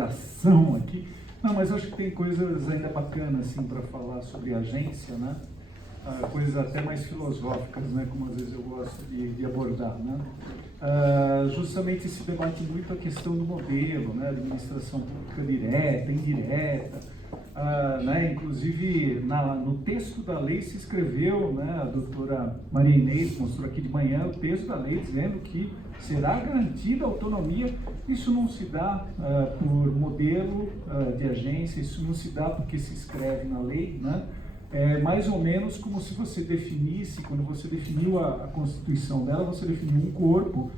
empolgação aqui. Não, mas acho que tem coisas ainda bacanas assim, para falar sobre agência, né? Coisas até mais filosóficas, né? Como às vezes eu gosto de abordar, né? Justamente se debate muito a questão do modelo, né? Administração pública direta, indireta, né? Inclusive no texto da lei se escreveu, né? A doutora Maria Inês mostrou aqui de manhã o texto da lei dizendo que será garantida a autonomia. Isso não se dá por modelo de agência, isso não se dá porque se escreve na lei, né? É mais ou menos como se você definisse, quando você definiu a constituição dela, você definiu um corpo,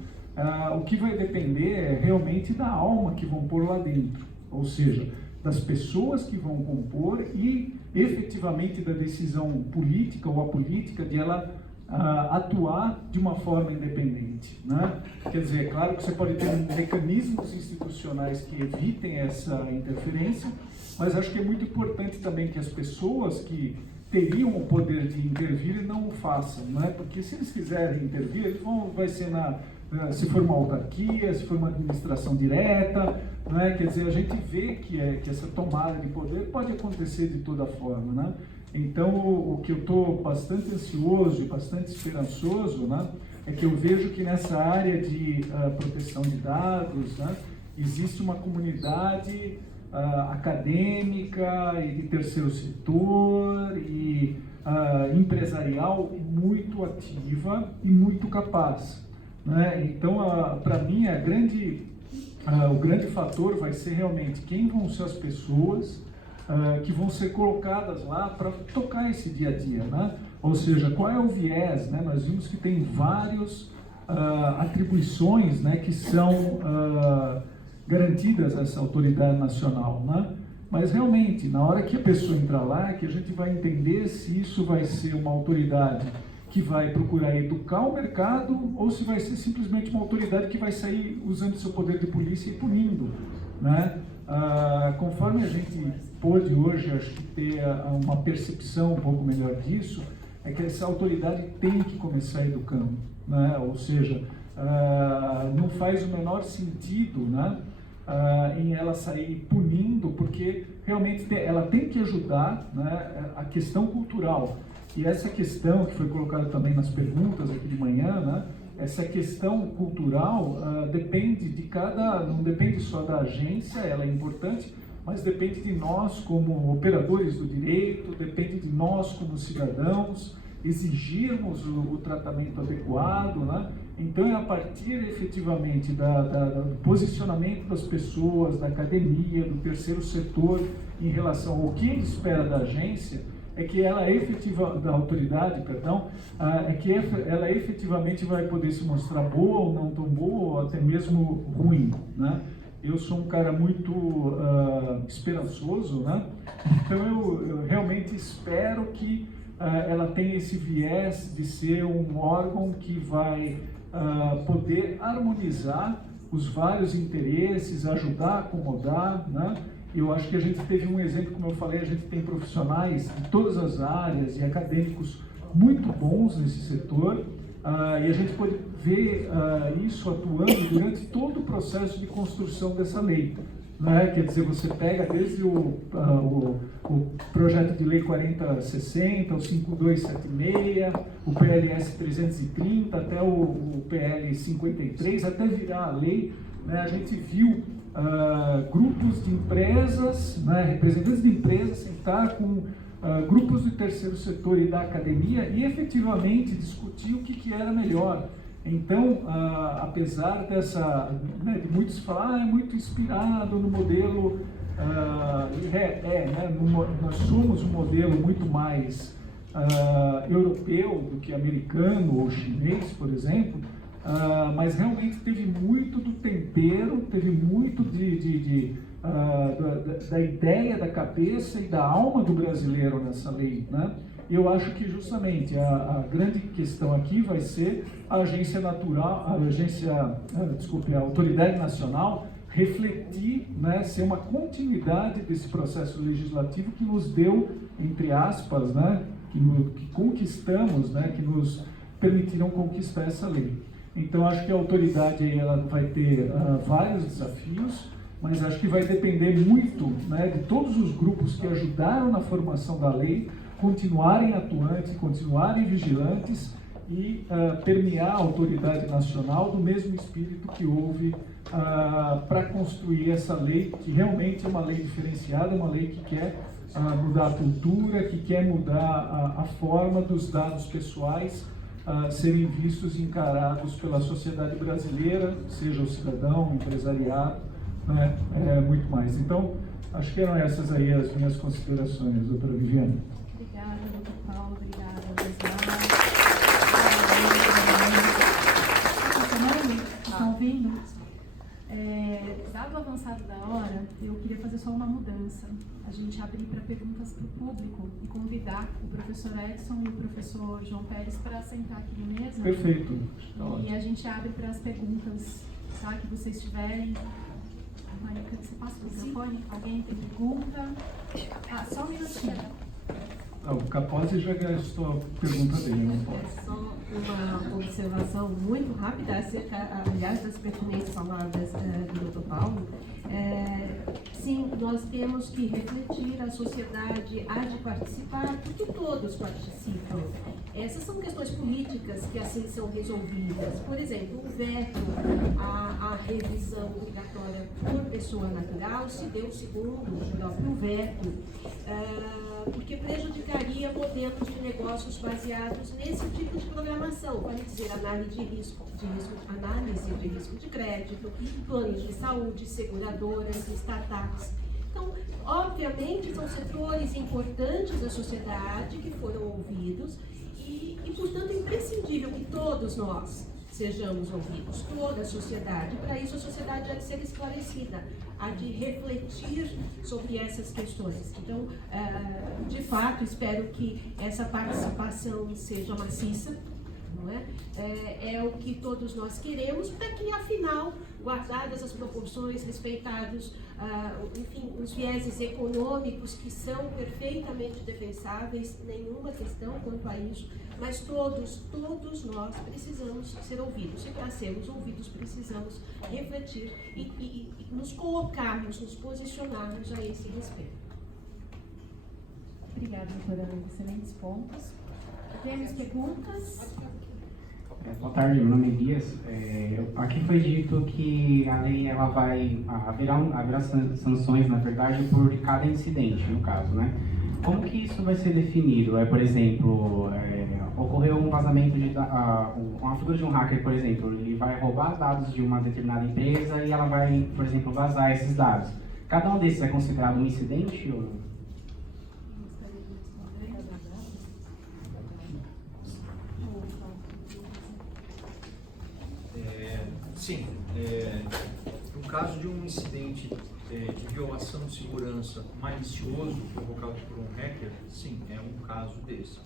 o que vai depender é realmente da alma que vão pôr lá dentro, ou seja, das pessoas que vão compor e efetivamente da decisão política ou apolítica de ela atuar de uma forma independente, né? Quer dizer, é claro que você pode ter mecanismos institucionais que evitem essa interferência, mas acho que é muito importante também que as pessoas que teriam o poder de intervir não o façam, né? Porque se eles quiserem intervir, eles vai ser se for uma autarquia, se for uma administração direta, né? Quer dizer, a gente vê que essa tomada de poder pode acontecer de toda forma, né? Então, o que eu estou bastante ansioso e bastante esperançoso, né, é que eu vejo que nessa área de proteção de dados, né, existe uma comunidade acadêmica e de terceiro setor e empresarial muito ativa e muito capaz, né? Então, para mim, o grande fator vai ser realmente quem vão ser as pessoas que vão ser colocadas lá para tocar esse dia a dia, né? Ou seja, qual é o viés, né? Nós vimos que tem várias atribuições, né, que são garantidas a essa autoridade nacional, né? Mas realmente, na hora que a pessoa entrar lá, é que a gente vai entender se isso vai ser uma autoridade que vai procurar educar o mercado ou se vai ser simplesmente uma autoridade que vai sair usando seu poder de polícia e punindo, né? Conforme a gente pôde hoje, acho que ter uma percepção um pouco melhor disso, é que essa autoridade tem que começar educando, né? Ou seja, não faz o menor sentido, né, em ela sair punindo, porque realmente ela tem que ajudar, né, a questão cultural. E essa questão que foi colocada também nas perguntas aqui de manhã, né, essa questão cultural depende não depende só da agência, ela é importante, mas depende de nós como operadores do direito, depende de nós como cidadãos, exigirmos o tratamento adequado, né? Então é a partir efetivamente do posicionamento das pessoas, da academia, do terceiro setor em relação ao que ele espera da agência, é que ela da autoridade, perdão, é que ela efetivamente vai poder se mostrar boa ou não tão boa, ou até mesmo ruim, né? Eu sou um cara muito esperançoso, né? Então eu realmente espero que ela tenha esse viés de ser um órgão que vai poder harmonizar os vários interesses, ajudar a acomodar, né? Eu acho que a gente teve um exemplo, como eu falei, a gente tem profissionais de todas as áreas e acadêmicos muito bons nesse setor, e a gente pode ver isso atuando durante todo o processo de construção dessa lei, né? Quer dizer, você pega desde o projeto de lei 4060, o 5276, o PLS 330, até o PL 53, até virar a lei, né? A gente viu grupos de empresas, né, representantes de empresas sentar com grupos do terceiro setor e da academia e efetivamente discutir o que era melhor. Então, apesar né, de muitos falar, é muito inspirado no modelo, né, nós somos um modelo muito mais europeu do que americano ou chinês, por exemplo, mas realmente teve muito do tempero, teve muito da ideia, da cabeça e da alma do brasileiro nessa lei, né? Eu acho que justamente a grande questão aqui vai ser a agência natural, a autoridade nacional refletir, né, ser uma continuidade desse processo legislativo que nos deu, entre aspas, né, que conquistamos, né, que nos permitiram conquistar essa lei. Então, acho que a autoridade ela vai ter vários desafios. mas acho que vai depender muito, né, de todos os grupos que ajudaram na formação da lei continuarem atuantes, continuarem vigilantes e permear a autoridade nacional do mesmo espírito que houve para construir essa lei, que realmente é uma lei diferenciada, uma lei que quer mudar a cultura, que quer mudar a forma dos dados pessoais serem vistos e encarados pela sociedade brasileira, seja o cidadão, o empresariado, né, muito mais. Então, acho que eram essas aí as minhas considerações, doutora Viviane. Obrigada, doutor Paulo, obrigada, Gisela. Estão ouvindo? Dado o avançado da hora, eu queria fazer só uma mudança. A gente abrir para perguntas para o público e convidar o professor Edson e o professor João Pérez para sentar aqui na mesa. Perfeito. E a gente abre para as perguntas, tá, que vocês tiverem. Mônica, você passa o microfone? Alguém tem pergunta? Só um minutinho. O Capozzi já gastou a pergunta dele, não pode. É só uma observação muito rápida acerca, aliás, das pertinentes palavras do Dr. Paulo. Sim, nós temos que refletir, a sociedade há de participar, porque todos participam. Essas são questões políticas que assim são resolvidas. Por exemplo, o veto à revisão obrigatória por pessoa natural se deu segundo o próprio veto, porque prejudicaria modelos de negócios baseados nesse tipo de programação, vale dizer, análise de risco de crédito, planos de saúde, seguradoras, startups. Então, obviamente, são setores importantes da sociedade que foram ouvidos e, portanto, é imprescindível que todos nós sejamos ouvidos, toda a sociedade. Para isso, a sociedade há de ser esclarecida, há de refletir sobre essas questões. Então, de fato, espero que essa participação seja maciça, não é? É o que todos nós queremos, para que, afinal, guardadas as proporções, respeitados, enfim, os vieses econômicos que são perfeitamente defensáveis, nenhuma questão quanto a isso, mas todos nós precisamos ser ouvidos. E para sermos ouvidos, precisamos refletir e nos colocarmos, nos posicionarmos a esse respeito. Obrigada, doutora. Excelentes pontos. Temos perguntas? Boa tarde, meu nome é Dias. Aqui foi dito que a lei ela haverá sanções, na verdade, por cada incidente, no caso, né? Como que isso vai ser definido? Por exemplo, ocorreu um vazamento uma figura de um hacker, por exemplo, ele vai roubar dados de uma determinada empresa e ela vai, por exemplo, vazar esses dados. Cada um desses é considerado um incidente ou não? Sim, no caso de um incidente de violação de segurança malicioso provocado por um hacker, sim, é um caso desse.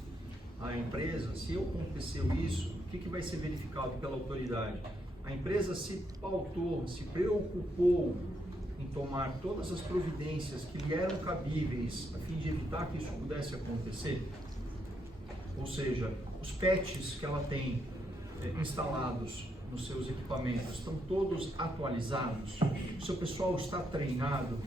A empresa, se aconteceu isso, o que vai ser verificado pela autoridade? A empresa se pautou, se preocupou em tomar todas as providências que lhe eram cabíveis a fim de evitar que isso pudesse acontecer? Ou seja, os patches que ela tem instalados nos seus equipamentos estão todos atualizados, o seu pessoal está treinado,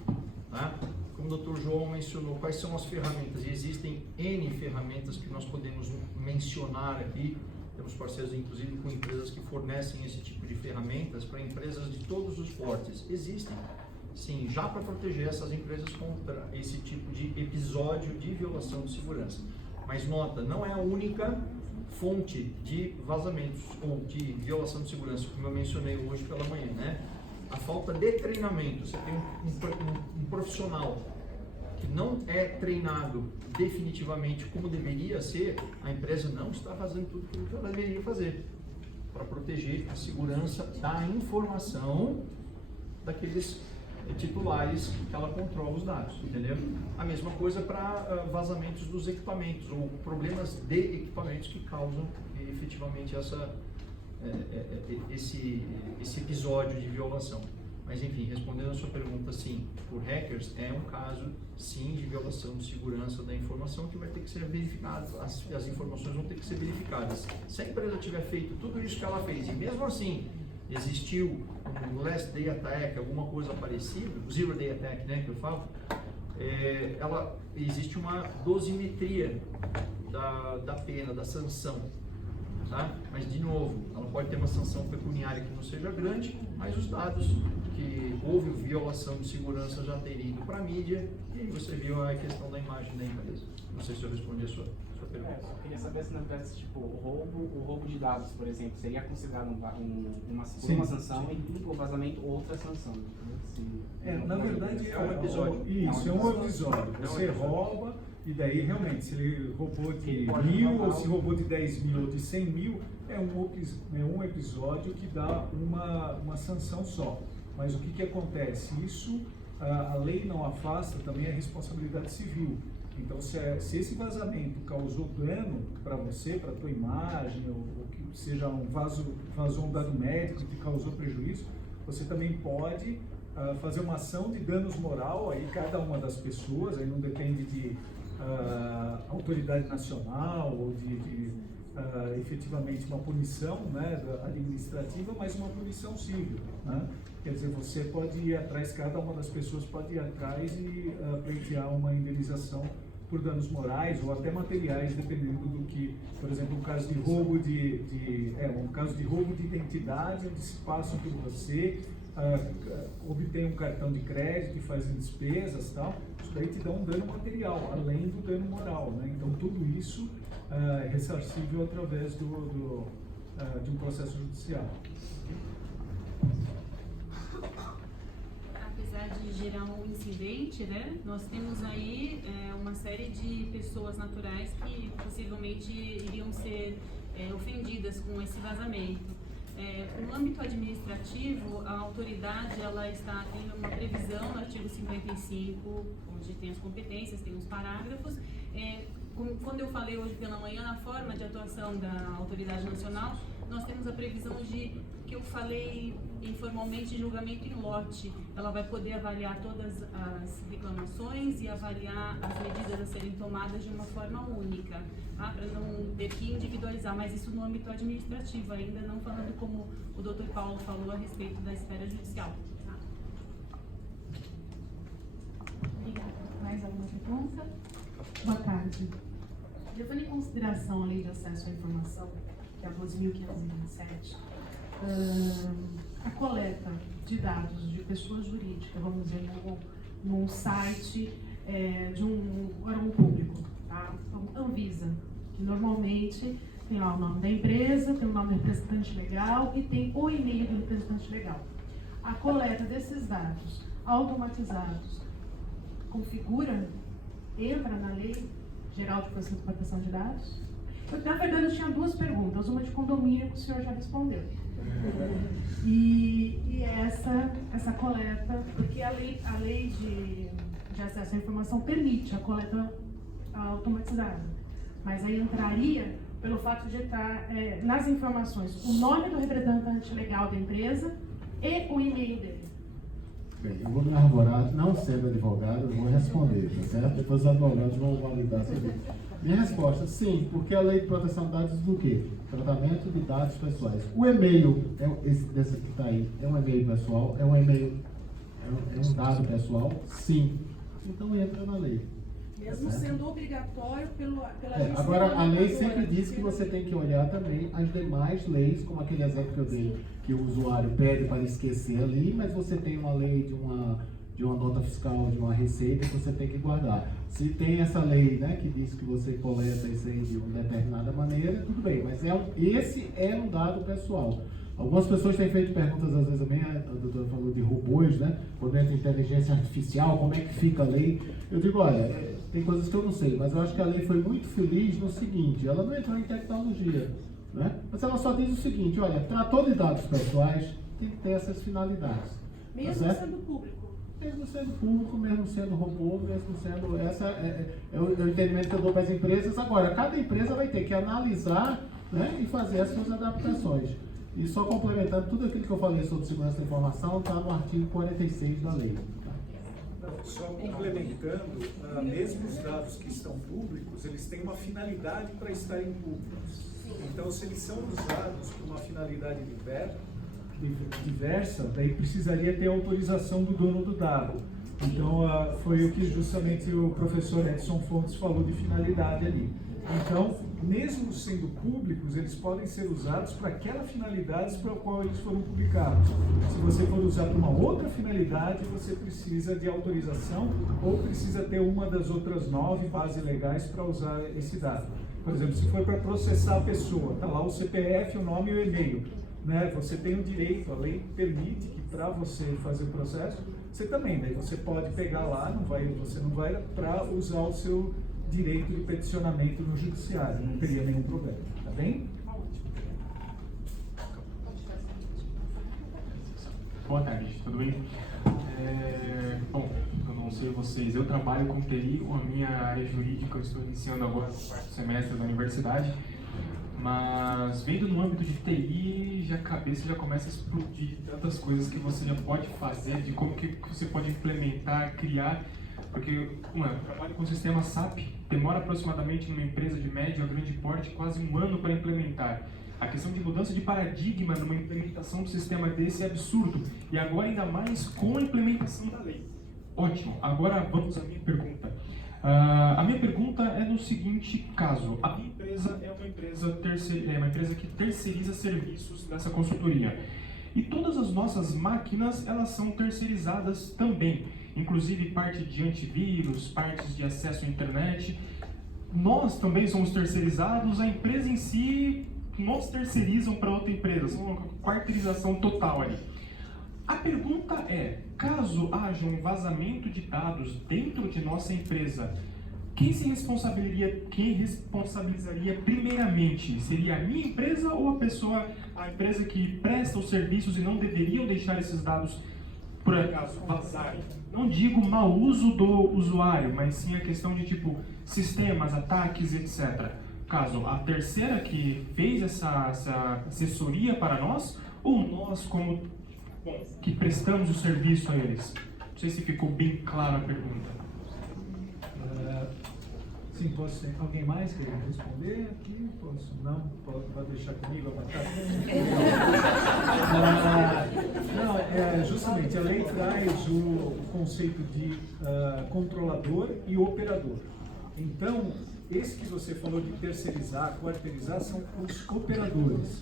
né? Como o Dr. João mencionou, quais são as ferramentas? E existem N ferramentas que nós podemos mencionar aqui, temos parceiros inclusive com empresas que fornecem esse tipo de ferramentas para empresas de todos os portes. Existem, sim, já para proteger essas empresas contra esse tipo de episódio de violação de segurança. Mas nota, não é a única fonte de vazamentos ou de violação de segurança, como eu mencionei hoje pela manhã, né? A falta de treinamento. Você tem um profissional que não é treinado definitivamente como deveria ser, a empresa não está fazendo tudo o que ela deveria fazer para proteger a segurança da informação daqueles titulares que ela controla os dados, entendeu? A mesma coisa para vazamentos dos equipamentos ou problemas de equipamentos que causam efetivamente esse episódio de violação. Mas enfim, respondendo a sua pergunta, sim, por hackers é um caso, sim, de violação de segurança da informação que vai ter que ser verificado, as informações vão ter que ser verificadas. Se a empresa tiver feito tudo isso que ela fez e mesmo assim existiu um Last Day Attack, alguma coisa parecida, Zero Day Attack, né, que eu falo, existe uma dosimetria da pena, da sanção. Tá? Mas, de novo, ela pode ter uma sanção pecuniária que não seja grande, mas os dados que houve violação de segurança já teriam ido para a mídia, e aí você viu a questão da imagem da empresa. Não sei se eu respondi a sua pergunta. Eu queria saber se, na verdade, tipo, o roubo de dados, por exemplo, seria considerado uma sanção e o vazamento outra sanção. Na verdade, é um episódio. Isso, é um episódio. Você rouba, e daí realmente, se ele roubou de 1.000, ou se roubou de 10.000 ou de 100.000, é um episódio que dá uma sanção só. Mas o que acontece? Isso, a lei não afasta também a responsabilidade civil. Então, se esse vazamento causou dano para você, para a tua imagem, ou que seja vazou um dado médico que causou prejuízo, você também pode fazer uma ação de danos moral, aí cada uma das pessoas, aí não depende de autoridade nacional ou de efetivamente uma punição, né, administrativa, mas uma punição civil, né? Quer dizer, você pode ir atrás, cada uma das pessoas pode ir atrás e pleitear uma indenização por danos morais ou até materiais, dependendo do que, por exemplo, um caso de roubo um caso de roubo de identidade, onde se passam por você, obtém um cartão de crédito e fazem despesas, tal, isso daí te dá um dano material, além do dano moral, né? Então tudo isso é ressarcível através de um processo judicial. Apesar de gerar um incidente, né, nós temos aí uma série de pessoas naturais que possivelmente iriam ser ofendidas com esse vazamento. No âmbito administrativo, a autoridade tem uma previsão no artigo 55, onde tem as competências, tem os parágrafos. Quando eu falei hoje pela manhã na forma de atuação da autoridade nacional, nós temos a previsão que eu falei informalmente, de julgamento em lote. Ela vai poder avaliar todas as reclamações e avaliar as medidas a serem tomadas de uma forma única, tá? Para não ter que individualizar, mas isso no âmbito administrativo, ainda não falando como o Dr. Paulo falou a respeito da esfera judicial. Tá? Obrigada. Mais alguma pergunta? Boa tarde. Levando em consideração a Lei de Acesso à Informação, que é a 12.527, a coleta de dados de pessoas jurídicas, vamos dizer, num site de um órgão público, tá? Então, Anvisa, que normalmente tem lá o nome da empresa, tem o nome do representante legal e tem o e-mail do representante legal. A coleta desses dados automatizados entra na Lei Geral de Proteção de Dados? Na verdade, eu tinha duas perguntas, uma de condomínio que o senhor já respondeu. E essa coleta, porque a lei de acesso à informação permite a coleta automatizada, mas aí entraria pelo fato de estar nas informações o nome do representante legal da empresa e o e-mail dele. Bem, eu vou me arvorar, não sendo advogado, eu vou responder, tá certo? Depois os advogados vão validar sobre isso. Minha resposta, sim, porque a lei de proteção de dados diz do quê? Tratamento de dados pessoais. O e-mail, desse que está aí, é um e-mail pessoal? É um e-mail, é um dado pessoal? Sim. Então entra na lei. Mesmo sendo obrigatório pela agora, a lei sempre diz que você tem que olhar também as demais leis, como aquele exemplo que eu dei, que o usuário pede para esquecer ali, mas você tem uma lei de uma nota fiscal, de uma receita que você tem que guardar. Se tem essa lei, né, que diz que você coleta isso aí de uma determinada maneira, tudo bem, mas esse é um dado pessoal. Algumas pessoas têm feito perguntas, às vezes também, a doutora falou de robôs, né? Quando entra inteligência artificial, como é que fica a lei? Eu digo, olha, tem coisas que eu não sei, mas eu acho que a lei foi muito feliz no seguinte, ela não entrou em tecnologia, né? Mas ela só diz o seguinte, olha, tratou de dados pessoais, tem que ter essas finalidades. Mesmo tá sendo público. Mesmo sendo público, mesmo sendo robô, mesmo sendo... Essa é o entendimento que eu dou para as empresas. Agora, cada empresa vai ter que analisar, né, e fazer as suas adaptações. E só complementando, tudo aquilo que eu falei sobre segurança da informação está no artigo 46 da lei. Só complementando, mesmo os dados que estão públicos, eles têm uma finalidade para estarem públicos. Então, se eles são usados por uma finalidade liberta, diversa, daí precisaria ter autorização do dono do dado. Então, foi o que justamente o professor Edson Fontes falou de finalidade ali. Então, mesmo sendo públicos, eles podem ser usados para aquela finalidade para a qual eles foram publicados. Se você for usar para uma outra finalidade, você precisa de autorização ou precisa ter uma das outras 9 bases legais para usar esse dado. Por exemplo, se for para processar a pessoa, está lá o CPF, o nome e o e-mail. Né? Você tem o direito, a lei permite que para você fazer o processo, você também, daí você pode pegar lá, você não vai para usar o seu direito de peticionamento no judiciário, não teria nenhum problema, tá bem? Boa tarde, tudo bem? Bom, eu não sei vocês, eu trabalho com TI, a minha área jurídica, eu estou iniciando agora o 4º semestre da universidade, mas vendo no âmbito de TI, a cabeça já começa a explodir tantas coisas que você já pode fazer, de como que você pode implementar, criar, porque eu trabalho com o sistema SAP, demora aproximadamente numa empresa de médio a grande porte quase 1 ano para implementar. A questão de mudança de paradigma numa implementação do sistema desse é absurdo. E agora ainda mais com a implementação da lei. Ótimo. Agora vamos à minha pergunta. A minha pergunta é no seguinte caso. A minha empresa é uma empresa que terceiriza serviços nessa consultoria. E todas as nossas máquinas, elas são terceirizadas também. Inclusive parte de antivírus, partes de acesso à internet. Nós também somos terceirizados, a empresa em si nos terceirizam para outra empresa, uma quarteirização total ali. A pergunta é, caso haja um vazamento de dados dentro de nossa empresa, quem responsabilizaria primeiramente? Seria a minha empresa ou a empresa que presta os serviços e não deveriam deixar esses dados, por acaso, vazarem? Não digo mau uso do usuário, mas sim a questão de tipo sistemas, ataques, etc. Caso a terceira que fez essa assessoria para nós, ou nós como que prestamos o serviço a eles? Não sei se ficou bem clara a pergunta. Sim, posso. Alguém mais quer responder aqui? Posso? Não? Pode deixar comigo a batata? Não, justamente, a lei traz o conceito de controlador e operador. Então, esse que você falou de terceirizar, quarteirizar, são os operadores.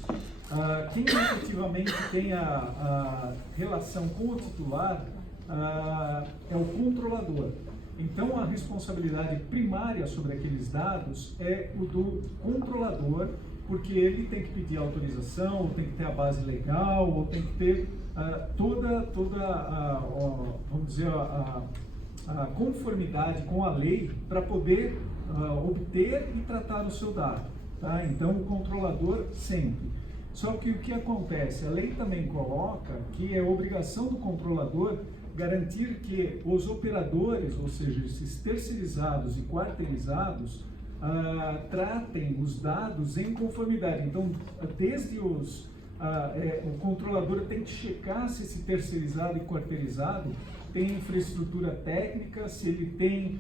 Quem efetivamente tem a relação com o titular é o controlador. Então, a responsabilidade primária sobre aqueles dados é o do controlador, porque ele tem que pedir autorização, ou tem que ter a base legal, ou tem que ter vamos dizer, a conformidade com a lei para poder obter e tratar o seu dado. Tá? Então, o controlador sempre. Só que o que acontece? A lei também coloca que é obrigação do controlador garantir que os operadores, ou seja, esses terceirizados e quarteirizados, tratem os dados em conformidade. Então, desde o controlador tem que checar se esse terceirizado e quarteirizado tem infraestrutura técnica, se ele tem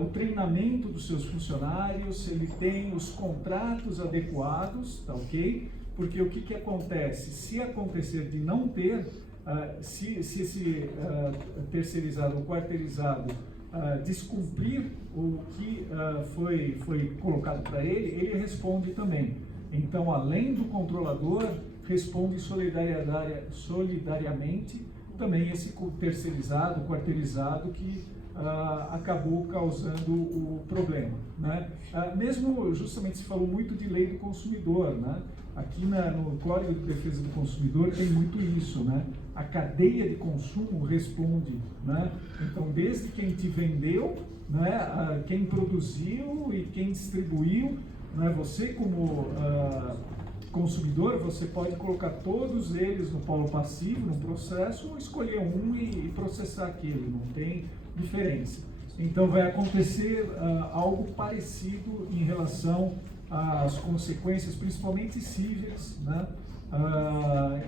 o treinamento dos seus funcionários, se ele tem os contratos adequados, tá ok? Porque o que acontece? Se acontecer de não ter, se esse terceirizado ou quarteirizado descumprir o que foi colocado para ele, ele responde também. Então, além do controlador, responde solidariamente também esse terceirizado, quarteirizado que acabou causando o problema. Né? Mesmo, justamente, se falou muito de lei do consumidor, né? Aqui no Código de Defesa do Consumidor tem muito isso, né? A cadeia de consumo responde, né? Então, desde quem te vendeu, né? Quem produziu e quem distribuiu, né? Você como consumidor, você pode colocar todos eles no polo passivo, no processo, ou escolher um e processar aquele, não tem diferença. Então, vai acontecer algo parecido em relação às consequências, principalmente cíveis, né,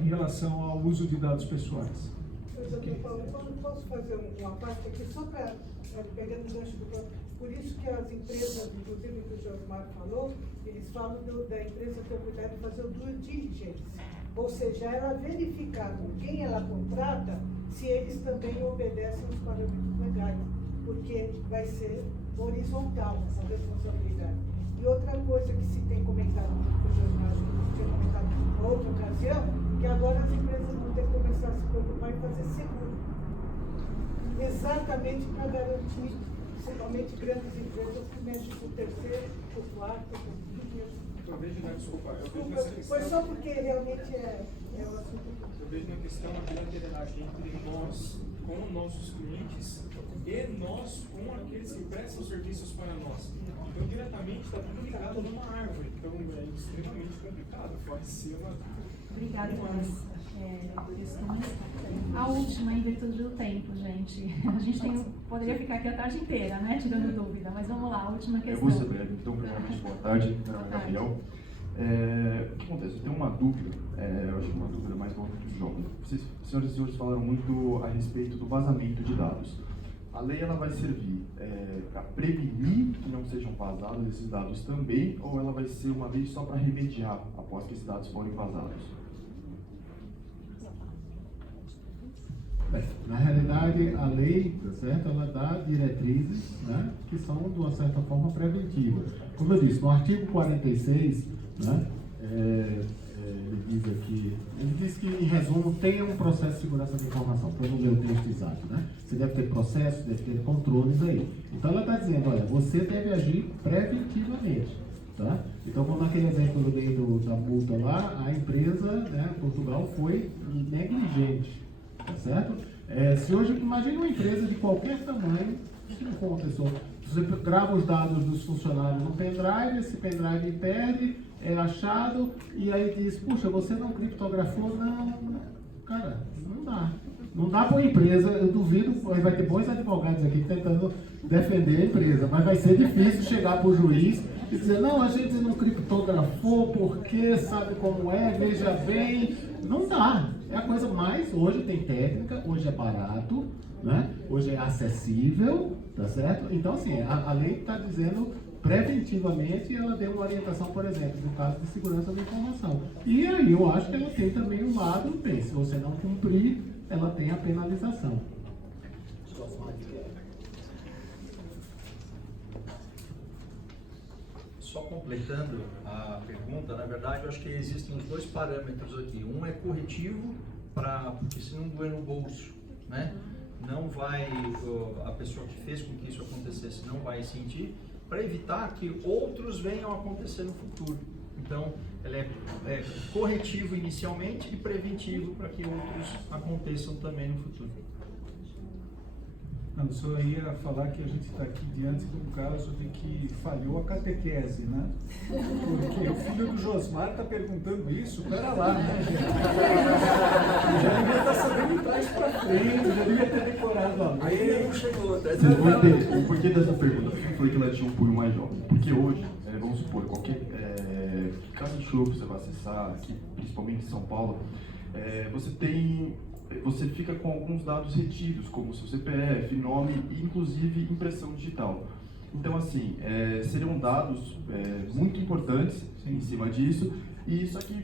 em relação ao uso de dados pessoais. Okay. Paulo, posso fazer uma parte aqui só para pegar no gancho do Paulo? Por isso que as empresas, inclusive que o Josmar falou, eles falam da empresa ter o cuidado de fazer o due diligence. Ou seja, ela verificar com quem ela contrata se eles também obedecem os parâmetros legais, porque vai ser horizontal essa responsabilidade. E outra coisa que se tem comentado, que o Josmar tinha comentado em outra ocasião, que agora as empresas vão ter que começar a se preocupar em fazer seguro. Exatamente para garantir, principalmente grandes empresas que mexem com o terceiro, com o quarto, com o quinto. Eu vejo, né, desculpa, eu vejo nessa questão... Foi só porque realmente é o assunto. Eu vejo na questão a grande entre nós, com nossos clientes, e nós com aqueles que prestam serviços para nós. Então, diretamente, está tudo ligado numa árvore. Então, é extremamente complicado. Pode ser uma... Obrigada pelas questões. A última, em virtude do tempo, gente. A gente poderia ficar aqui a tarde inteira, né, tirando dúvida, mas vamos lá, a última questão. Eu vou ser breve, então, primeiramente, boa tarde, meu nome é Gabriel. O que acontece? Eu tenho uma dúvida, eu acho que uma dúvida mais voltada para os jovens. Vocês, senhoras e senhores, falaram muito a respeito do vazamento de dados. A lei ela vai servir para prevenir que não sejam vazados esses dados também, ou ela vai ser uma lei só para remediar após que esses dados forem vazados? Bem, na realidade, a lei, tá certo? Ela dá diretrizes, né, que são, de uma certa forma, preventivas. Como eu disse, no artigo 46, né, ele diz que, em resumo, tenha um processo de segurança da informação, para eu não ler o texto exato, né? Você deve ter processos, deve ter controles aí. Então, ela está dizendo, olha, você deve agir preventivamente, tá? Então, como naquele exemplo que eu dei da multa lá, a empresa, né, Portugal, foi negligente, tá certo? Se hoje, imagine uma empresa de qualquer tamanho, se não for uma pessoa, você grava os dados dos funcionários no pendrive, esse pendrive perde, é achado, e aí diz, puxa, você não criptografou? Não, cara, não dá. Não dá para uma empresa, eu duvido, vai ter bons advogados aqui tentando defender a empresa, mas vai ser difícil chegar para o juiz e dizer, não, a gente não criptografou porque sabe como é, veja bem. Não dá. É a coisa mais, hoje tem técnica, hoje é barato, né? Hoje é acessível, tá certo? Então, assim, a lei está dizendo preventivamente, ela deu uma orientação, por exemplo, no caso de segurança da informação. E aí eu acho que ela tem também um lado, se você não cumprir, ela tem a penalização. Só completando a pergunta, na verdade, eu acho que existem os dois parâmetros aqui. Um é corretivo, porque se não doer no bolso, né? Não vai, a pessoa que fez com que isso acontecesse não vai sentir, para evitar que outros venham a acontecer no futuro. Então, ela é corretivo inicialmente e preventivo para que outros aconteçam também no futuro. Não, só ia falar que a gente está aqui diante de um caso de que falhou a catequese, né? Porque o filho do Josmar está perguntando isso, pera lá, né, gente? Já devia estar sabendo de trás para frente, já devia ter decorado a lei. Vocês vão entender o porquê dessa pergunta. Por que eu falei que ela tinha um público mais jovem? Porque hoje, vamos supor, qualquer casa de show que você vai acessar, aqui, principalmente em São Paulo, você fica com alguns dados retidos, como seu CPF, nome e inclusive impressão digital. Então, assim, seriam dados muito importantes em cima disso, e só que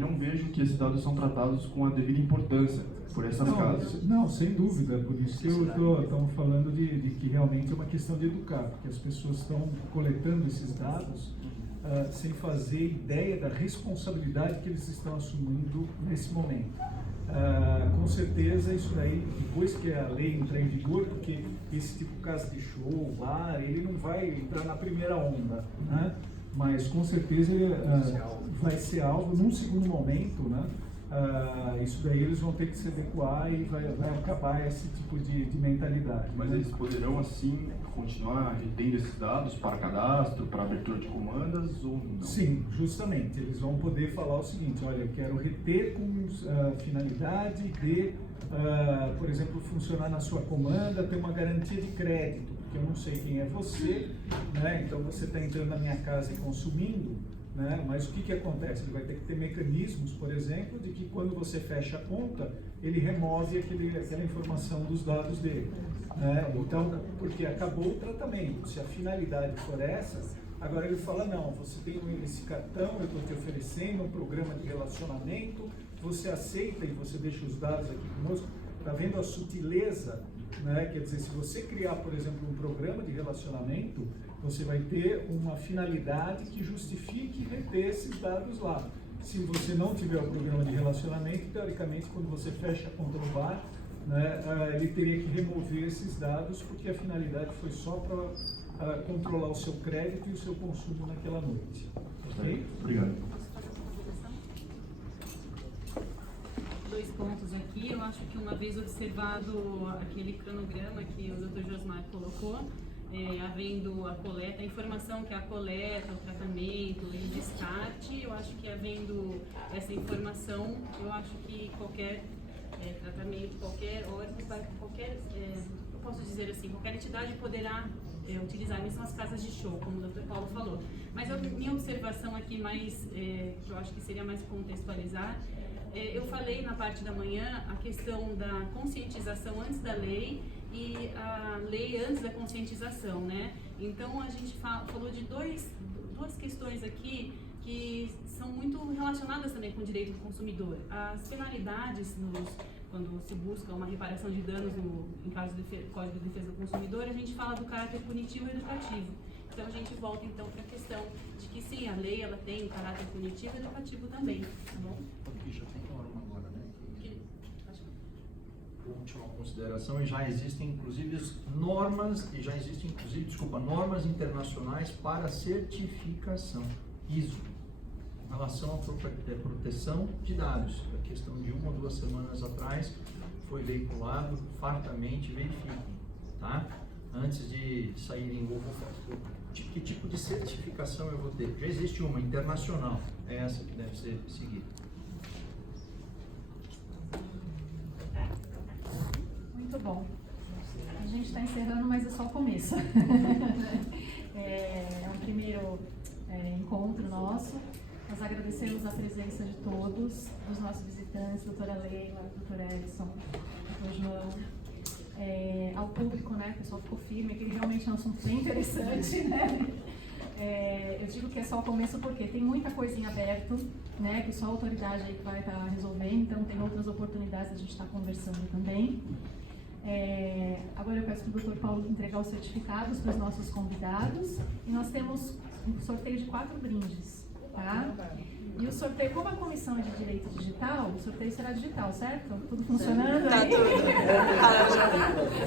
não vejo que esses dados são tratados com a devida importância por essas casas. Não, sem dúvida, por isso que estamos falando de que realmente é uma questão de educar, porque as pessoas estão coletando esses dados sem fazer ideia da responsabilidade que eles estão assumindo nesse momento. Com certeza isso daí, depois que a lei entrar em vigor, porque esse tipo de casa de show, bar, ele não vai entrar na primeira onda, né? Mas com certeza ele vai ser alvo num segundo momento, né? Isso daí eles vão ter que se adequar e vai acabar esse tipo de mentalidade. Mas eles poderão, assim, continuar retendo esses dados para cadastro, para abertura de comandas ou não? Sim, justamente. Eles vão poder falar o seguinte, olha, eu quero reter com finalidade de, por exemplo, funcionar na sua comanda, ter uma garantia de crédito, porque eu não sei quem é você, né? Então você está entrando na minha casa e consumindo, né? Mas o que acontece? Ele vai ter que ter mecanismos, por exemplo, de que quando você fecha a conta, ele remove aquela informação dos dados dele. Né? Então, porque acabou o tratamento. Se a finalidade for essa, Agora ele fala, não, você tem esse cartão, eu estou te oferecendo um programa de relacionamento, você aceita e você deixa os dados aqui conosco. Está vendo a sutileza, né? Quer dizer, se você criar, por exemplo, um programa de relacionamento, você vai ter uma finalidade que justifique reter esses dados lá. Se você não tiver o programa de relacionamento, teoricamente, quando você fecha a conta no bar, né, ele teria que remover esses dados, porque a finalidade foi só para controlar o seu crédito e o seu consumo naquela noite. Ok? Obrigado. Dois pontos aqui. Eu acho que uma vez observado aquele cronograma que o Dr. Josmar colocou, havendo a coleta, a informação que é a coleta, o tratamento e o descarte, eu acho que havendo essa informação, eu acho que qualquer tratamento, qualquer órgão, eu posso dizer assim, qualquer entidade poderá utilizar, mesmo as casas de show, como o Dr. Paulo falou. Mas minha observação aqui mais, que eu acho que seria mais contextualizar, eu falei na parte da manhã a questão da conscientização antes da lei e a lei antes da conscientização, né? Então a gente falou de duas questões aqui que são muito relacionadas também com o direito do consumidor. As penalidades quando se busca uma reparação de danos em caso do Código de Defesa do Consumidor, a gente fala do caráter punitivo e educativo. Então a gente volta então para a questão de que sim, a lei ela tem um caráter punitivo e educativo também, tá bom? Já tem norma agora, né? Última consideração, e já existem inclusive normas, normas internacionais para certificação ISO, em relação à proteção de dados. A questão de 1 ou 2 semanas atrás foi veiculado fartamente, verifiquem, tá? Antes de saírem, que tipo de certificação eu vou ter? Já existe uma internacional, é essa que deve ser seguida. Muito bom. A gente está encerrando, mas é só o começo. É um primeiro encontro nosso. Nós agradecemos a presença de todos, dos nossos visitantes, doutora Leila, doutor Edson, doutor João, ao público, né? O pessoal ficou firme, que realmente é um assunto bem interessante, né? Eu digo que é só o começo porque tem muita coisa em aberto, né? Que só a autoridade aí que vai estar resolvendo, então tem outras oportunidades de a gente estar conversando também. Agora eu peço para o Dr. Paulo entregar os certificados para os nossos convidados e nós temos um sorteio de 4 brindes, tá? E o sorteio, como a comissão é de direito digital, o sorteio será digital, certo? Tudo funcionando? Tá aí? tudo.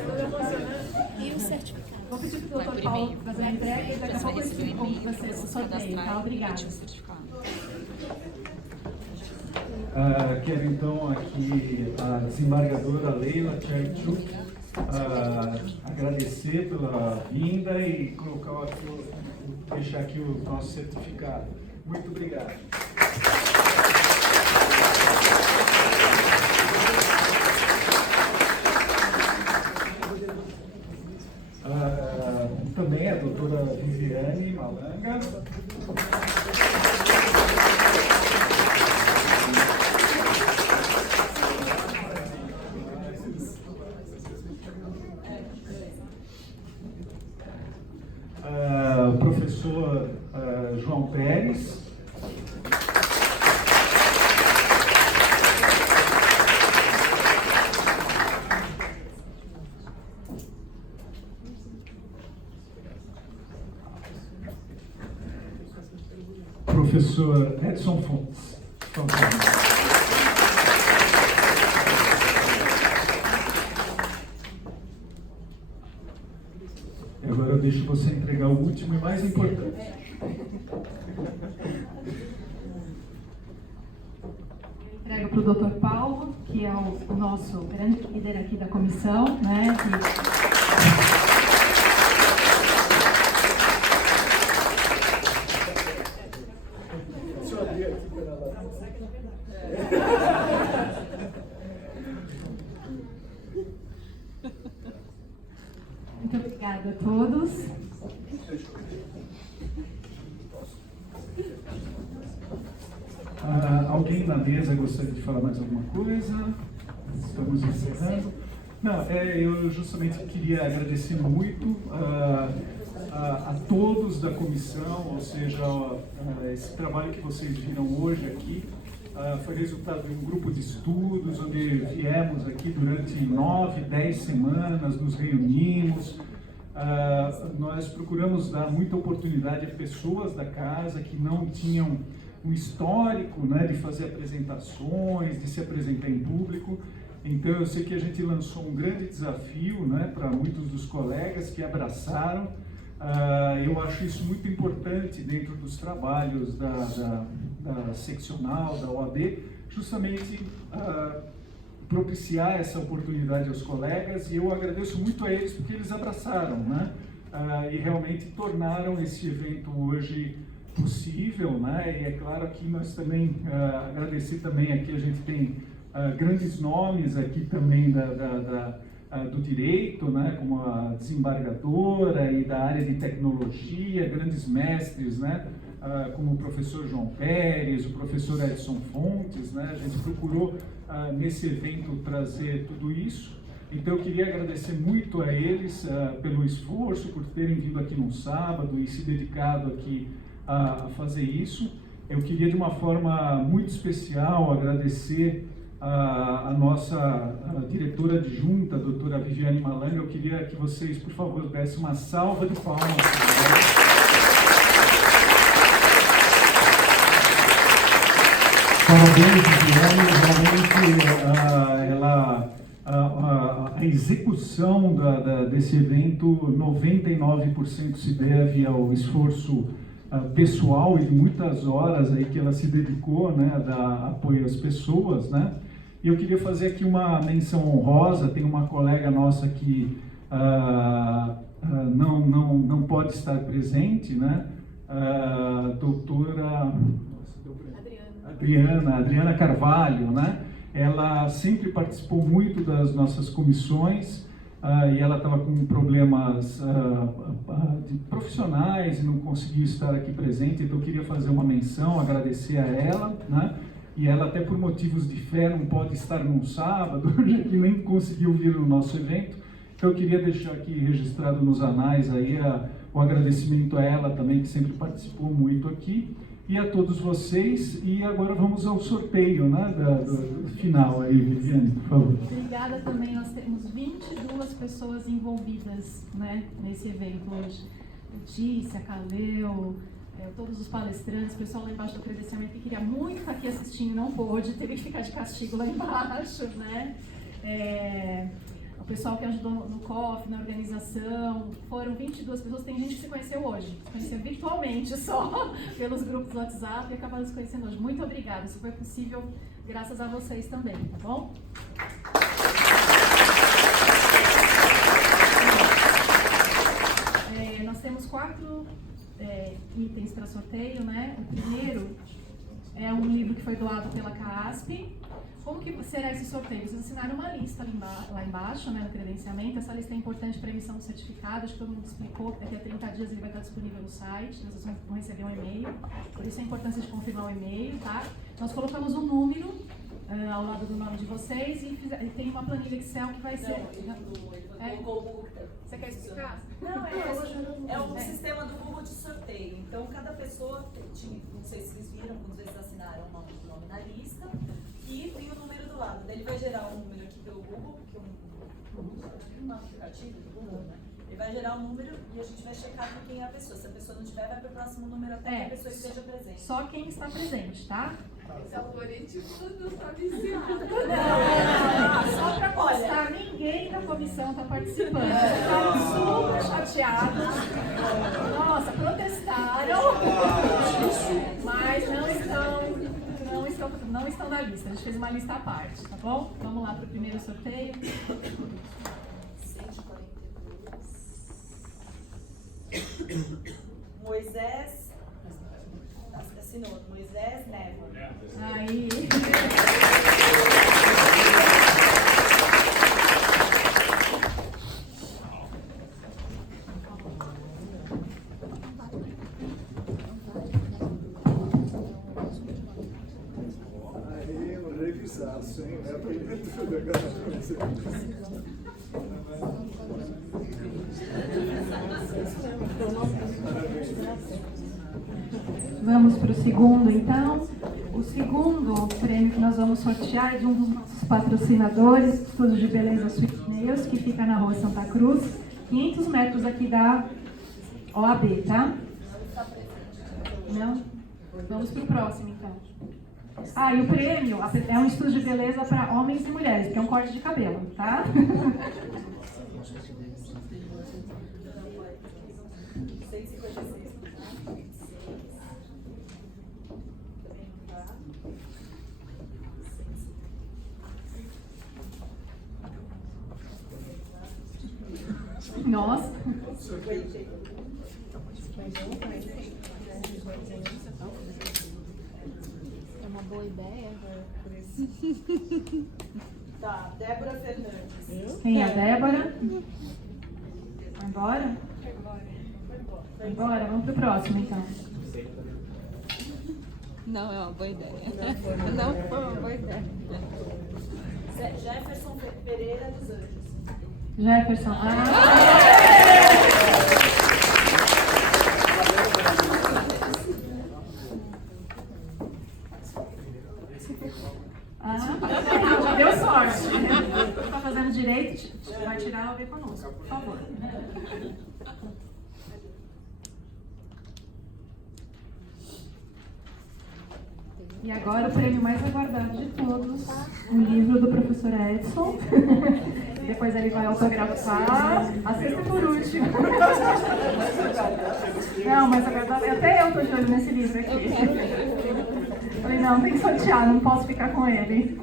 Tudo funcionando? E o certificado? Vou pedir para o Dr. Paulo fazer a entrega e daqui a pouco eu explico como vai ser o sorteio, tá? Obrigada. Quero então aqui a desembargadora Leila Tchaichuk agradecer pela vinda e deixar aqui o nosso certificado. Muito obrigado. Também a doutora Viviane Malanga. Professor João Pérez. Professor Edson Fontes. E agora eu deixo você entregar o último e mais importante. Entrego para o Dr. Paulo, que é o nosso grande líder aqui da comissão, né? Muito obrigada a todos. Alguém na mesa gostaria de falar mais alguma coisa? Estamos encerrando. Não, eu justamente queria agradecer muito a todos da comissão, ou seja, esse trabalho que vocês viram hoje aqui foi resultado de um grupo de estudos, onde viemos aqui durante 9, 10 semanas, nos reunimos. Nós procuramos dar muita oportunidade a pessoas da casa que não tinham um histórico, né, de fazer apresentações, de se apresentar em público. Então eu sei que a gente lançou um grande desafio, né, para muitos dos colegas que abraçaram. Eu acho isso muito importante dentro dos trabalhos da seccional, da OAB, justamente propiciar essa oportunidade aos colegas, e eu agradeço muito a eles porque eles abraçaram, né? E realmente tornaram esse evento hoje possível, né? E é claro que nós também agradecer também aqui, a gente tem grandes nomes aqui também do direito, né? Como a desembargadora e da área de tecnologia, grandes mestres, né? Como o professor João Pérez, o professor Edson Fontes, né? A gente procurou nesse evento trazer tudo isso. Então eu queria agradecer muito a eles pelo esforço, por terem vindo aqui no sábado e se dedicado aqui a fazer isso. Eu queria de uma forma muito especial agradecer a nossa diretora adjunta, a doutora Viviane Malanga. Eu queria que vocês, por favor, dessem uma salva de palmas para ela. Parabéns, Viviane. Realmente, a execução desse evento, 99% se deve ao esforço pessoal e de muitas horas aí que ela se dedicou, né, a dar apoio às pessoas, né? E eu queria fazer aqui uma menção honrosa. Tem uma colega nossa que não pode estar presente, né? A doutora Adriana Carvalho, né? Ela sempre participou muito das nossas comissões e ela estava com problemas profissionais e não conseguiu estar aqui presente, então eu queria fazer uma menção, agradecer a ela, né? E ela até por motivos de fé não pode estar num sábado, que nem conseguiu vir no nosso evento, então eu queria deixar aqui registrado nos anais aí o agradecimento a ela também, que sempre participou muito aqui, e a todos vocês. E agora vamos ao sorteio, né, do final aí, Viviane, por favor. Obrigada também. Nós temos 22 pessoas envolvidas, né, nesse evento hoje. Letícia, Caleu, todos os palestrantes, o pessoal lá embaixo do credenciamento que queria muito estar aqui assistindo, não pôde, teve que ficar de castigo lá embaixo, né? O pessoal que ajudou no COF, na organização, foram 22 pessoas. Tem gente que se conheceu hoje, se conheceu virtualmente só, pelos grupos do WhatsApp, e acabaram se conhecendo hoje. Muito obrigada, isso foi possível graças a vocês também, tá bom? Nós temos 4 itens para sorteio, né? O primeiro é um livro que foi doado pela CAASP. Como que será esse sorteio? Vocês assinaram uma lista lá embaixo, né, no credenciamento. Essa lista é importante para emissão do certificado. Acho que todo mundo explicou que daqui a 30 dias ele vai estar disponível no site. Vocês vão receber um e-mail. Por isso a importância de confirmar o e-mail, tá? Nós colocamos um número ao lado do nome de vocês e tem uma planilha Excel que vai ser... Você quer explicar? Não, é um sistema do Google de sorteio. Então, cada pessoa, não sei se vocês viram, quando vocês assinaram o nome na lista, e tem o número do lado. Daí ele vai gerar um número aqui pelo Google, que é um aplicativo do Google, né? Ele vai gerar um número e a gente vai checar com quem é a pessoa. Se a pessoa não tiver, vai para o próximo número até que a pessoa esteja presente. Só quem está presente, tá? Esse algoritmo não está viciado. Só para constar, ninguém da comissão está participando. Estão super chateados. Nossa, protestaram. Mas não estão na lista. A gente fez uma lista à parte, tá bom? Vamos lá para o primeiro sorteio. 142. Moisés. Assinou. Moisés Nevo. Aí. Revisaço, hein? É aprender tudo agora. Vamos para o segundo, então. O segundo prêmio que nós vamos sortear é de um dos nossos patrocinadores, Estúdio de Beleza Sweet Nails, que fica na rua Santa Cruz, 500 metros aqui da OAB, tá? Não? Vamos para o próximo, então. Ah, e o prêmio é um estúdio de beleza para homens e mulheres, que é um corte de cabelo, tá? Nossa. É uma boa ideia. Tá, Débora Fernandes. Quem é a Débora? Vai embora? Vai embora? Vamos pro próximo, então. Não é uma boa ideia. Não foi uma boa ideia. Jefferson Pereira dos Anjos. Jefferson. Já deu sorte. Está fazendo direito, vai tirar o B conosco, por favor. E agora o prêmio mais aguardado de todos, o livro do professor Edson. Depois ele vai autografar. A sexta por último. Não, mas aguardado. Até eu estou de olho nesse livro aqui. Falei, não, tem que sortear, não posso ficar com ele.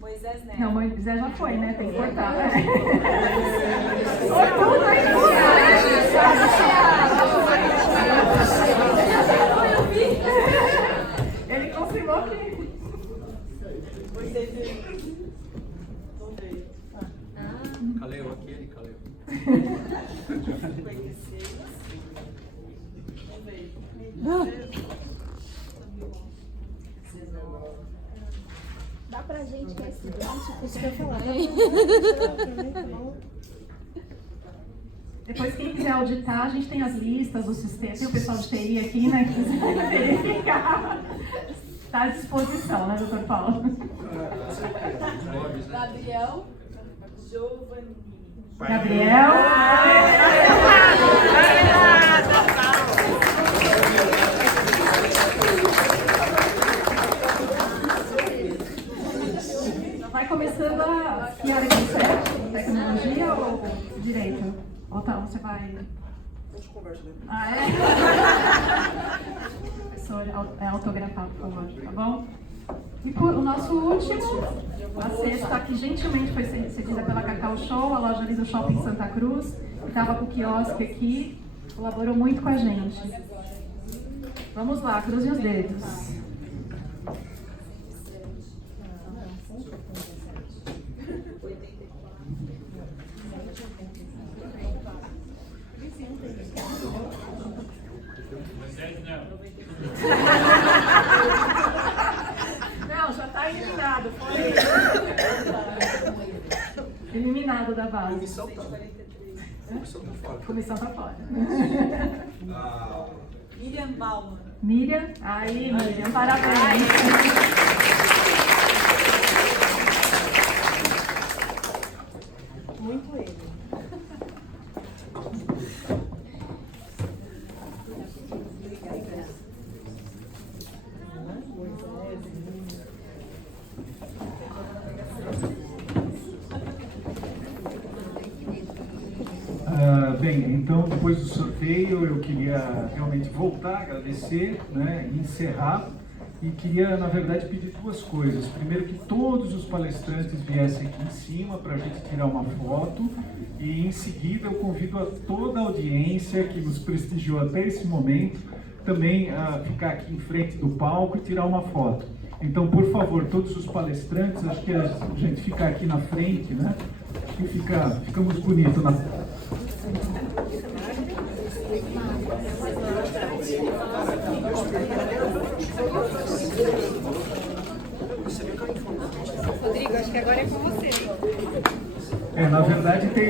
Moisés Neto. Não, Moisés já foi, né? Tem que cortar. Foi tudo ele confirmou que... Caleu aquele, caleu. Dá pra gente que é estudante, isso que eu ia falar. Depois, quem quiser auditar, a gente tem as listas do sistema, tem o pessoal de TI aqui, né, que quiser verificar. Está à disposição, né, doutor Paulo? Gabriel. Giovanni. Gabriel. Vai começando a... Que área que você é? Tecnologia ou direito? Ou tá, você vai... A gente conversa depois. Ah, é? Professor, autografar, por favor, tá bom? E por, o nosso último, a cesta que gentilmente foi cedida pela Cacau Show, a loja ali do Shopping Santa Cruz, que estava com o quiosque aqui, colaborou muito com a gente. Vamos lá, cruzem os dedos. Não, já está eliminado. Foi eliminado da base. Comissão tá. Comissão tá fora. Comissão tá fora. Miriam Bauman. Miriam? Aí, Miriam, parabéns. Muito ele. Bem, então depois do sorteio eu queria realmente voltar a agradecer, né, e encerrar, e queria na verdade pedir duas coisas. Primeiro, que todos os palestrantes viessem aqui em cima para a gente tirar uma foto, e em seguida eu convido a toda a audiência que nos prestigiou até esse momento também a ficar aqui em frente do palco e tirar uma foto. Então, por favor, todos os palestrantes, acho que a gente ficar aqui na frente, né, e ficamos bonitos na Rodrigo, acho que agora é com você. na verdade tem